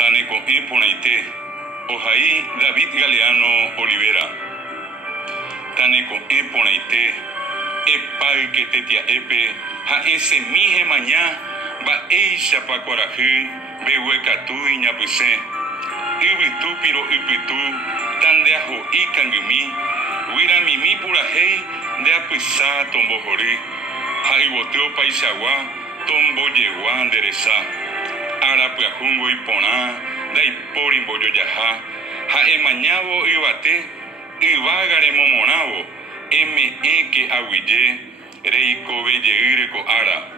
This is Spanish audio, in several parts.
Taneco Eponaite, Ojaí David Galeano Olivera. Taneco Eponaite, Epai que tetia epe, ha ese mije mañá, ba eisha pa coraje, behuecatu y ñapuse. Ibitu piro ibitu, tan de ajo y cangumi, huira mimi purajei, de apuisa tombojori, ha iboteo paisagua, tombo yeguá endereza. Arapuajungo y poná, da ipori boyo yaja, ha emañavo y bate, y vagare momonavo, que aguille, reiko belleireko ara.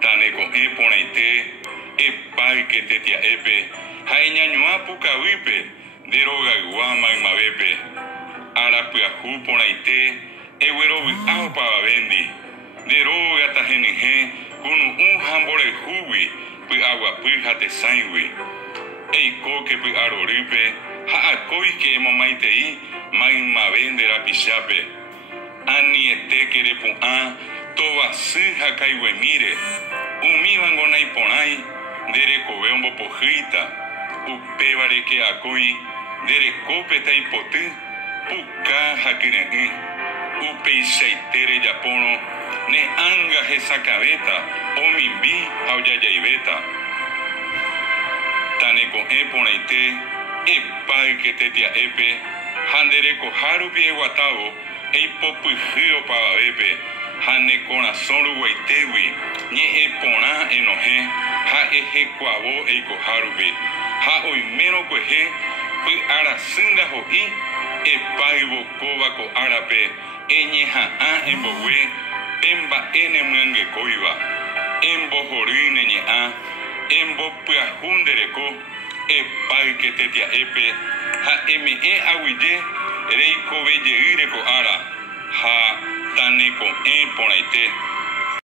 Taneco eponaite, epai que tetia epe, ha eñañua pucawipe, deroga guama y mabepe. Arapuaju ponaite, ewerowi aho pavavendi, deroga tajenije, kunu jambore huwi, pi agua pija te sangui. Eiko que pi aroripe, ha akoi que momaitei, maima vendera pichape. Ani ete kere puan, toba sija kaiwe mire, umivango naiponai, dere koveombo pojita, upevare que akoi, dere kopeta ipotu, puka hakire, upeichaitere japono, ne anga hesakaveta, omimbi auyayaiveta. Taneco eponaite, epai que tetia epe, handereko harupi eguatavo, eipopujio pavavepe, hane corazón guaitewi, nye epona enoje, ha eje cuavo eiko harupi, ha oimeno cueje, pi arasinda hoi, epai bocoba co arape, eñe ha embowe, emba ene muenge koiva, embo jorine nye embo puajundereko, epai que tetia epe, ha aguille, reiko belleireko ara, ha taneco eponaite.